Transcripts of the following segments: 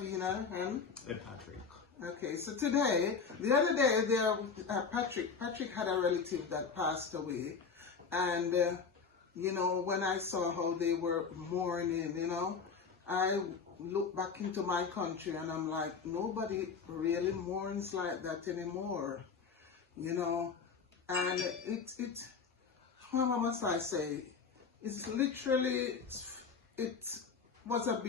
Davina and Patrick. Okay, so today, the other day, Patrick had a relative that passed away, and you know, when I saw how they were mourning, you know, I looked back into my country and I'm like, nobody really mourns like that anymore, you know, and how must I say, it's literally, it was a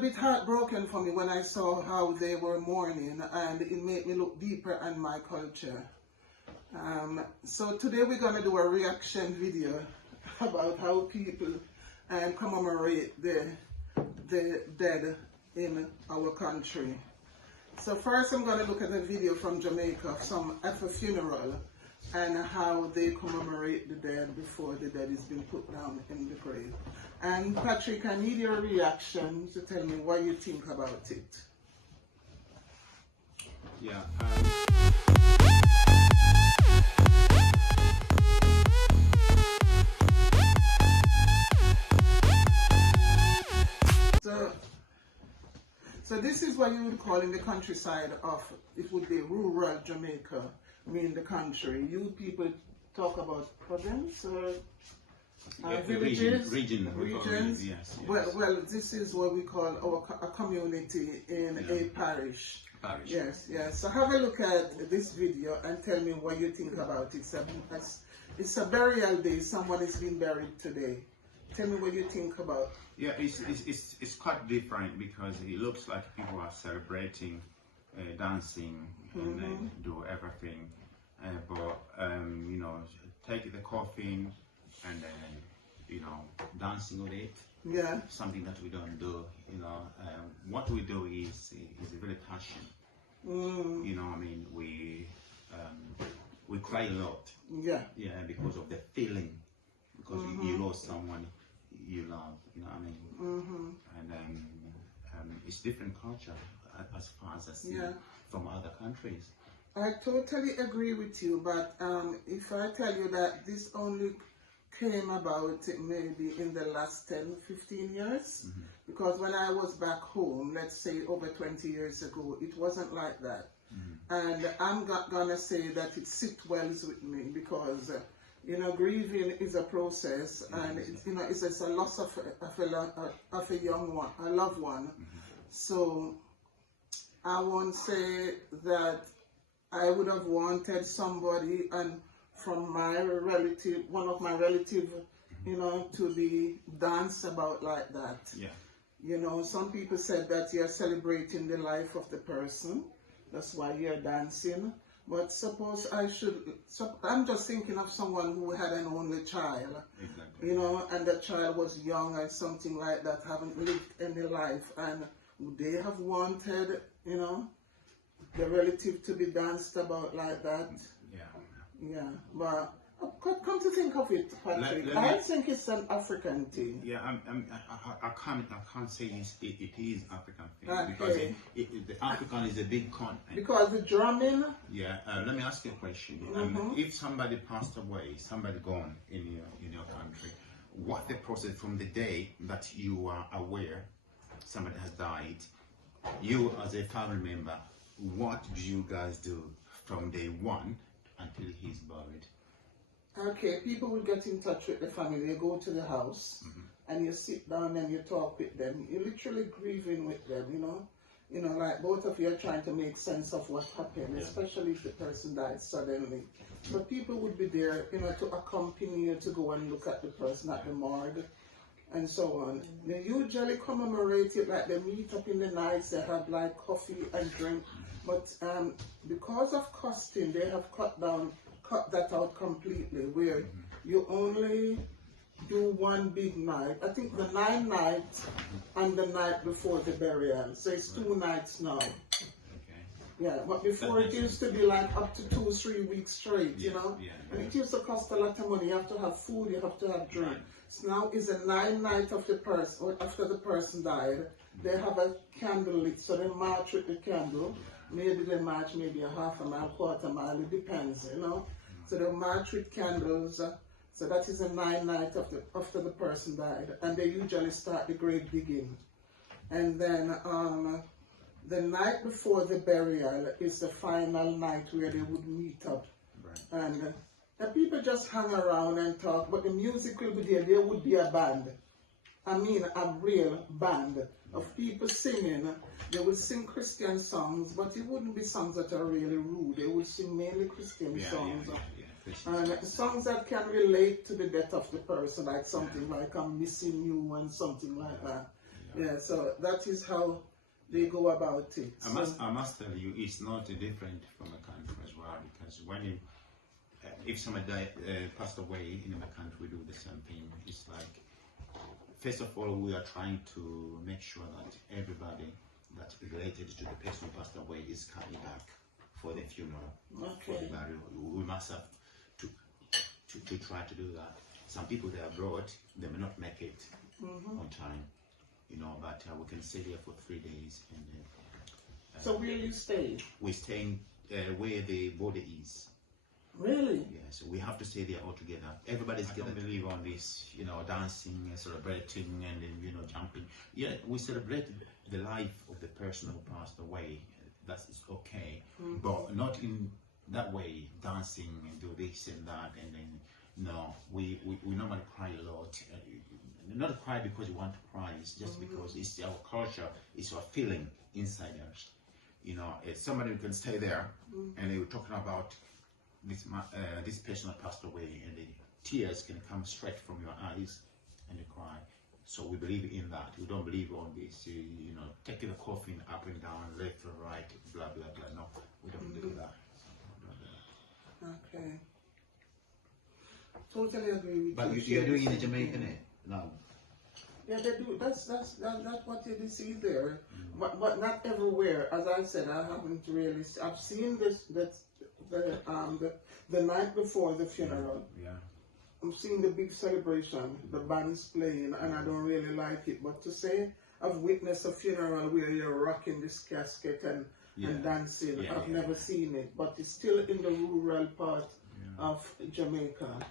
bit heartbroken for me when I saw how they were mourning, and it made me look deeper in my culture. So today we're going to do a reaction video about how people commemorate the dead in our country. So first I'm going to look at a video from Jamaica, at a funeral, and how they commemorate the dead before the dead is being put down in the grave. And Patrick, I need your reaction to tell me what you think about it. Yeah. So this is what you would call in the countryside of, it would be rural Jamaica, mean the country. You people talk about province or villages, regions. Yes. Well, this is what we call a community in a parish. Yes. So have a look at this video and tell me what you think about it. It's a burial day. Someone is being buried today. Tell me what you think about. Yeah, it's quite different because it looks like people are celebrating, dancing, and they do everything. But you know, take the coffin and then, you know, dancing with it. Yeah. Something that we don't do. You know, what we do is really passion. You know, I mean, we cry a lot. Yeah. Yeah, because of the feeling, because you lost someone you love. You know what I mean? And it's different culture as far as I see from other countries. I totally agree with you, but if I tell you that this only came about maybe in the last 10, 15 years, because when I was back home, let's say over 20 years ago, it wasn't like that. And I'm gonna say that it sits well with me because, you know, grieving is a process, and you know, it's a loss of a young one, a loved one. So I won't say that I would have wanted somebody and from my relative, one of my relatives, you know, to be danced about like that. Yeah. You know, some people said that you're celebrating the life of the person. That's why you're dancing. But suppose I'm just thinking of someone who had an only child, you know, and the child was young or something like that, haven't lived any life, and would they have wanted, you know, the relative to be danced about like that? Yeah, but come to think of it, Patrick, I think it's an African thing. Yeah, I can't say it is African thing, because the African is a big continent. Because the drumming. Yeah, let me ask you a question. If somebody passed away, somebody gone in your country, what the process from the day that you are aware somebody has died, you as a family member, what do you guys do from day one until he's buried? Okay, people will get in touch with the family. They go to the house and you sit down and you talk with them. You're literally grieving with them, you know. You know, like both of you are trying to make sense of what happened, especially if the person died suddenly. But people would be there, you know, to accompany you to go and look at the person at the morgue and so on. They usually commemorate it, like they meet up in the nights, they have like coffee and drink. But because of costing, they have cut that out completely, where you only do one big night. I think the 9 nights and the night before the burial. So it's 2 nights now. Yeah, but before it used to be like up to 2-3 weeks straight, you know? And it used to cost a lot of money. You have to have food, you have to have drink. So now it's a 9 night of the person, or after the person died. They have a candle lit, so they march with the candle. Maybe they march maybe a half a mile, quarter mile, it depends, you know? So they march with candles. So that is a 9 night after the person died. And they usually start the grave digging. And then the night before the burial is the final night where they would meet up. Right. And the people just hang around and talk, but the music will be there. There would be a band. I mean, a real band of people singing. They would sing Christian songs, but it wouldn't be songs that are really rude. They would sing mainly Christian songs. And songs that can relate to the death of the person, like something like I'm missing you and something like that. Yeah, so that is how they go about it. I must tell you, it's not different from a country as well, because when you, if somebody passed away in a country, we do the same thing. It's like, first of all, we are trying to make sure that everybody that's related to the person who passed away is coming back for the funeral, for the burial. We must have to try to do that. Some people they are abroad, they may not make it on time, you know, but we can stay there for 3 days. And so where you stay? We're staying where the border is. Really? Yeah, so we have to stay there all together. Everybody's gonna believe on this, you know, dancing and celebrating and then, you know, jumping. Yeah, we celebrate the life of the person who passed away. That's okay, but not in that way, dancing and do this and that, and then no, we normally cry a lot. Not cry because we want to cry, it's just because it's our culture, it's our feeling inside us. You know, if somebody can stay there and they were talking about this person passed away, and the tears can come straight from your eyes and you cry. So we believe in that. We don't believe on this, you know, taking the coffin up and down, left or right, blah blah blah. No, we don't do that. Okay. Totally agree with you. But you're doing it in Jamaica now. Yeah, they do. That's what you see there. But not everywhere. As I said, I haven't really. I've seen the night before the funeral. Yeah. I'm seeing the big celebration, the band's playing, and I don't really like it. But to say I've witnessed a funeral where you're rocking this casket and dancing, I've never seen it. But it's still in the rural part of Jamaica,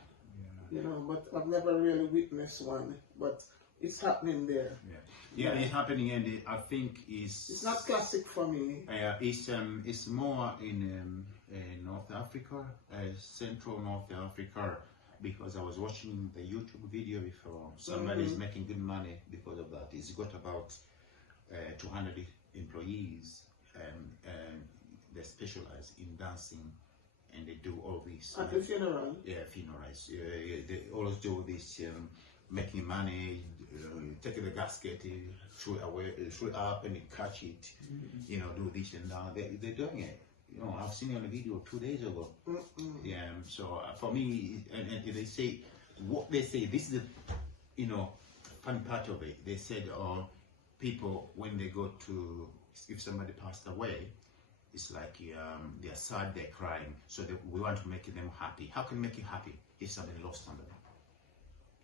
you know. But I've never really witnessed one. But it's happening there. Yeah, it's happening, and I think it's not classic for me. It's more in North Africa, Central North Africa, because I was watching the YouTube video before. Somebody is making good money because of that. It's got about 200 employees, and they specialize in dancing, and they do all this. At the funeral? Yeah, funerals. They always do this, making money, taking the gasket, throw it up and catch it, you know, do this and that. They're doing it. You know, I've seen it on a video 2 days ago. Yeah, so for me, and they say, what they say, this is the, you know, fun part of it. They said, people, when they go to, if somebody passed away, it's like they're sad, they're crying, so we want to make them happy. How can we make you happy if somebody lost somebody?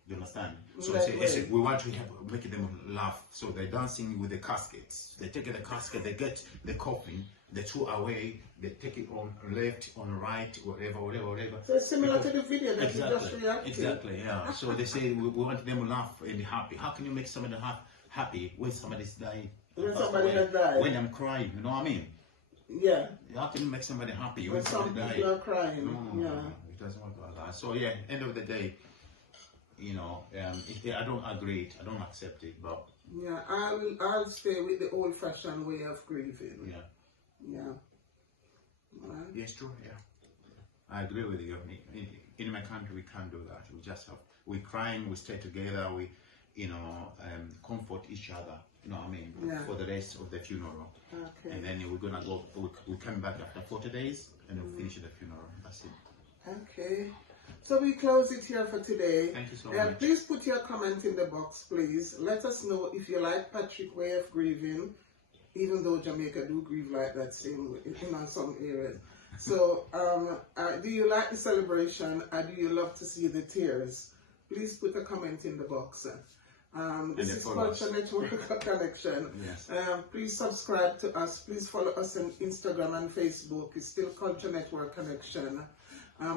You understand? So they say, we want to make them laugh. So they're dancing with the caskets. They take the casket, they get the coffin, they throw away, they take it on left, on right, whatever. So it's similar to the video that you just reacted. Exactly, yeah. So they say, we want them to laugh and be happy. How can you make somebody happy when somebody's died? When somebody has died. When I'm crying, you know what I mean? Yeah. How can you make somebody happy when somebody died? Some people are crying. No, it doesn't work like that. So yeah, end of the day, you know, I don't agree, I don't accept it, but yeah, I'll stay with the old-fashioned way of grieving. Yeah. Right. Yes, true. Yeah, I agree with you. In my country, we can't do that. We just have, we crying, we stay together, we, you know, comfort each other. You know what I mean? For the rest of the funeral. Okay. And then we're gonna go. We come back after 40 days, and we'll finish the funeral. That's it. Okay. So we close it here for today. Thank you so much. Please put your comment in the box, please. Let us know if you like Patrick's way of grieving, even though Jamaica do grieve like that same way in some areas. So, do you like the celebration, or do you love to see the tears? Please put a comment in the box. This is Culture Network Connection. Yes. Please subscribe to us. Please follow us on Instagram and Facebook. It's still Culture Network Connection.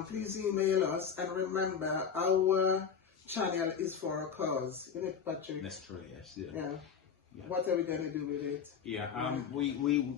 Please email us, and remember, our channel is for a cause. Isn't it, Patrick? That's true, yes. Yeah. What are we going to do with it? Yeah, we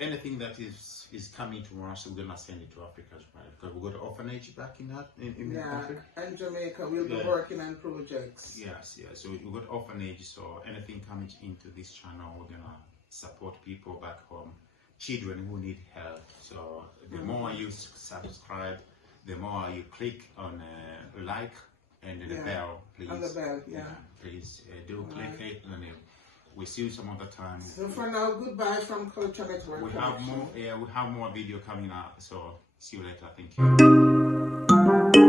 anything that is coming to us, we're gonna send it to Africa as well, because we've got orphanage back in that in the country. And Jamaica, we'll be working on projects. Yes, so we've got orphanage, so anything coming into this channel, we're gonna support people back home, children who need help. So the more you subscribe, the more you click on like and the bell, please. On the bell, please do click it, and we see you some other time. So for now, goodbye from Culture Network. We have more. We have more video coming out. So see you later. Thank you.